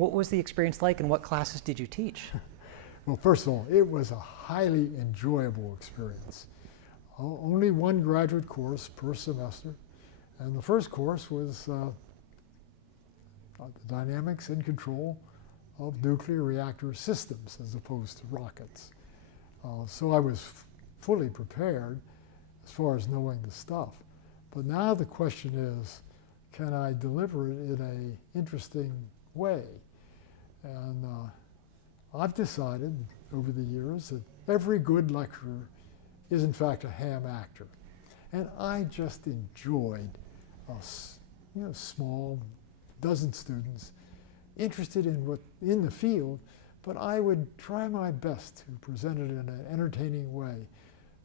What was the experience like, and what classes did you teach? Well, first of all, it was a highly enjoyable experience. Only one graduate course per semester, and the first course was the dynamics and control of nuclear reactor systems as opposed to rockets. So I was fully prepared as far as knowing the stuff. But now the question is, can I deliver it in an interesting way? And I've decided over the years that every good lecturer is in fact a ham actor. And I just enjoyed a small dozen students interested in the field, but I would try my best to present it in an entertaining way,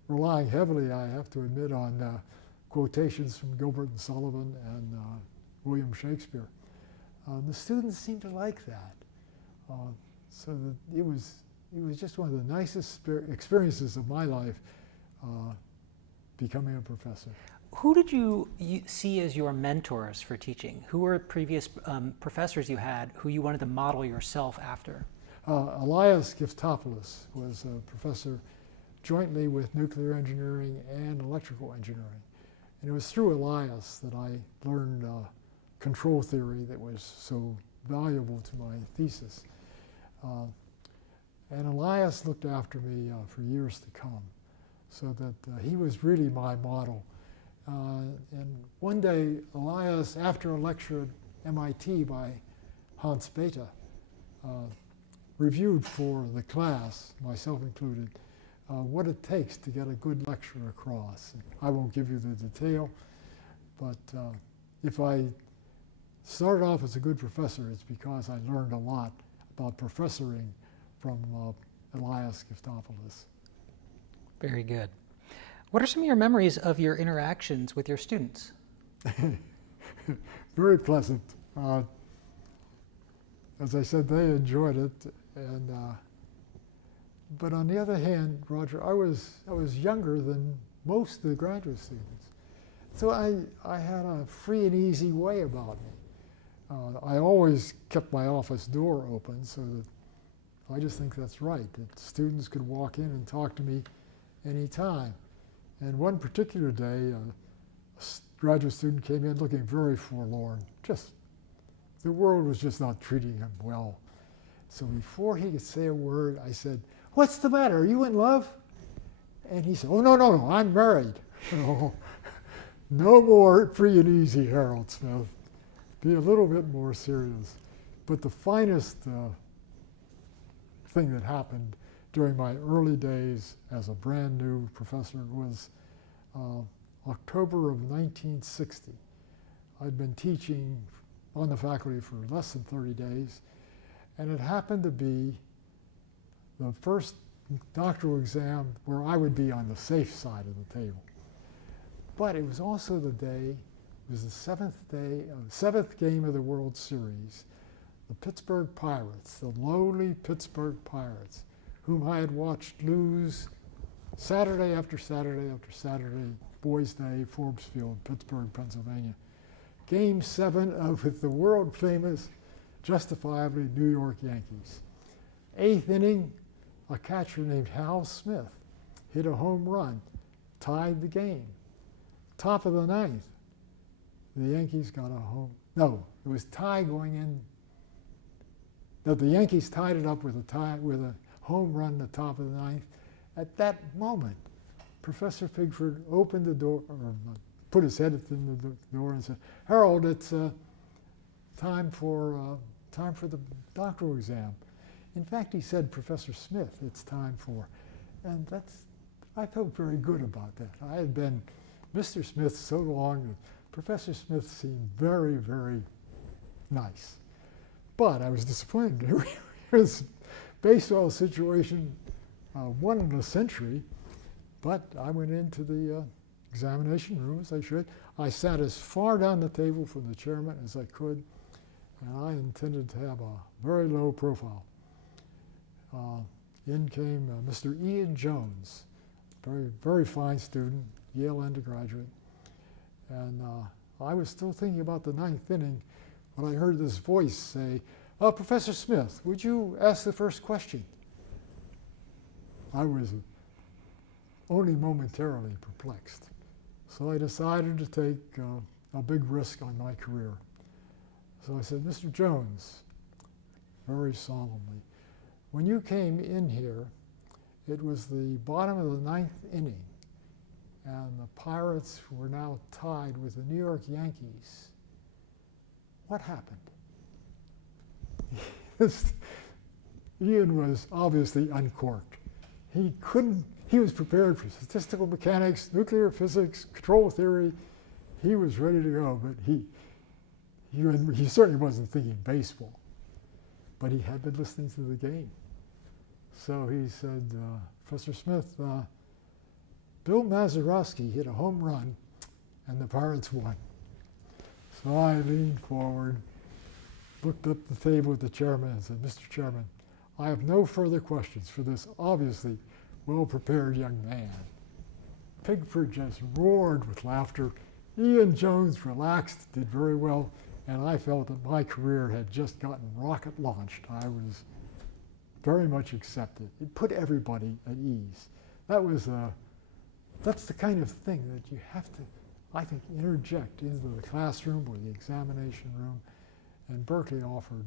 relying heavily, I have to admit, on quotations from Gilbert and Sullivan and William Shakespeare. The students seemed to like that. So that it was just one of the nicest experiences of my life becoming a professor. Who did you see as your mentors for teaching? Who were previous professors you had who you wanted to model yourself after? Elias Giftopoulos was a professor jointly with nuclear engineering and electrical engineering. And it was through Elias that I learned control theory that was so valuable to my thesis. And Elias looked after me for years to come, so that he was really my model. And one day, Elias, after a lecture at MIT by Hans Bethe, reviewed for the class, myself included, what it takes to get a good lecture across. I won't give you the detail, but if I started off as a good professor, it's because I learned a lot about professoring from Elias Giftopoulos. Very good. What are some of your memories of your interactions with your students? Very pleasant. As I said, they enjoyed it, and but on the other hand, Roger, I was younger than most of the graduate students, so I had a free and easy way about me. I always kept my office door open, so that I just think that's right, that students could walk in and talk to me any time. And one particular day, a graduate student came in looking very forlorn. The world was just not treating him well. So before he could say a word, I said, "What's the matter? Are you in love?" And he said, "Oh, no, I'm married." No more free and easy, Harold Smith. Be a little bit more serious. But the finest thing that happened during my early days as a brand new professor was October of 1960. I'd been teaching on the faculty for less than 30 days, and it happened to be the first doctoral exam where I would be on the safe side of the table. But it was also the day, it was the seventh game of the World Series. The Pittsburgh Pirates, the lowly Pittsburgh Pirates, whom I had watched lose Saturday after Saturday after Saturday, Boys Day, Forbes Field, Pittsburgh, Pennsylvania. Game 7 of the world-famous, justifiably New York Yankees. 8th inning, a catcher named Hal Smith hit a home run, tied the game. Top of the 9th, the Yankees got a home. No, it was tie going in. No, the Yankees tied it up with a home run at the top of the 9th. At that moment, Professor Pigford opened the door, or put his head in the door and said, "Harold, it's time for the doctoral exam." In fact, he said, "Professor Smith, it's time for," and I felt very good about that. I had been Mr. Smith so long that Professor Smith seemed very, very nice. But I was disappointed. Here's a baseball situation, one in a century, but I went into the examination room as I should. I sat as far down the table from the chairman as I could, and I intended to have a very low profile. In came Mr. Ian Jones, very, very fine student, Yale undergraduate. And I was still thinking about the 9th inning when I heard this voice say, Professor Smith, would you ask the first question? I was only momentarily perplexed. So I decided to take a big risk on my career. So I said, Mr. Jones, very solemnly, when you came in here, it was the bottom of the 9th inning, and the Pirates were now tied with the New York Yankees. What happened? Ian was obviously uncorked. He was prepared for statistical mechanics, nuclear physics, control theory. He was ready to go, but he certainly wasn't thinking baseball. But he had been listening to the game. So he said, Professor Smith, Bill Mazeroski hit a home run and the Pirates won. So I leaned forward, looked up the table at the chairman and said, Mr. Chairman, I have no further questions for this obviously well-prepared young man. Pigford just roared with laughter. Ian Jones relaxed, did very well, and I felt that my career had just gotten rocket launched. I was very much accepted. It put everybody at ease. That's the kind of thing that you have to, I think, interject into the classroom or the examination room, and Berkeley offered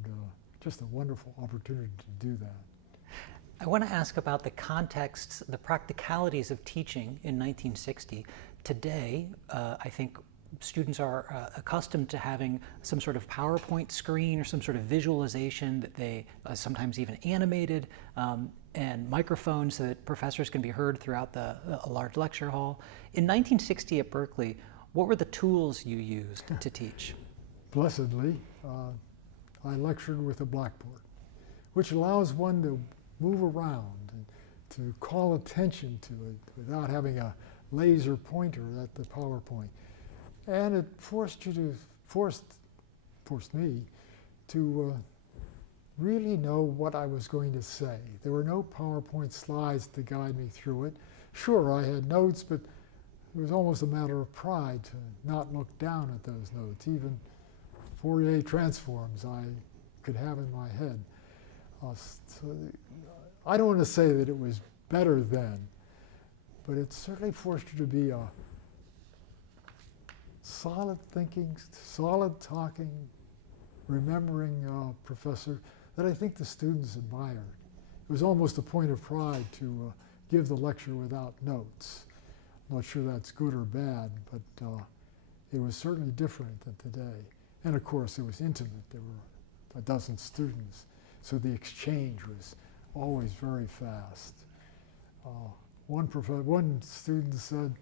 just a wonderful opportunity to do that. I want to ask about the contexts, the practicalities of teaching in 1960. Today, I think students are accustomed to having some sort of PowerPoint screen or some sort of visualization that they sometimes even animated, and microphones so that professors can be heard throughout a large lecture hall. In 1960 at Berkeley, what were the tools you used to teach? Blessedly, I lectured with a blackboard, which allows one to move around and to call attention to it without having a laser pointer at the PowerPoint. And it forced me to really know what I was going to say. There were no PowerPoint slides to guide me through it. Sure, I had notes, but it was almost a matter of pride to not look down at those notes. Even Fourier transforms I could have in my head. So I don't want to say that it was better then, but it certainly forced you to be a solid thinking, solid talking, remembering professor that I think the students admired. It was almost a point of pride to give the lecture without notes. I'm not sure that's good or bad, but it was certainly different than today. And of course, it was intimate. There were a dozen students, so the exchange was always very fast. One student said,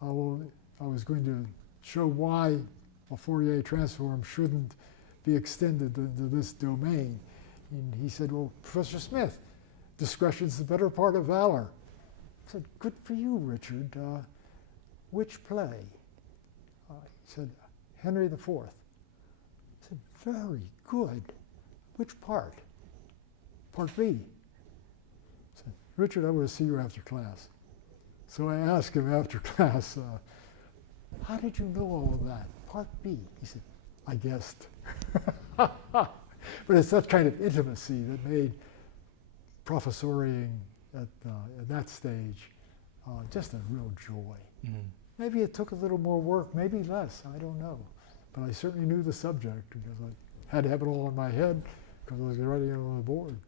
well, I was going to show why a Fourier transform shouldn't be extended to this domain. And he said, well, Professor Smith, discretion's the better part of valor. I said, good for you, Richard. Which play? He said, Henry IV. I said, very good. Which part? Part B. I said, Richard, I want to see you after class. So I asked him after class, how did you know all of that? Part B. He said, I guessed. But it's that kind of intimacy that made professoriating at that stage just a real joy. Mm-hmm. Maybe it took a little more work, maybe less, I don't know. But I certainly knew the subject because I had to have it all in my head because I was writing it on the board.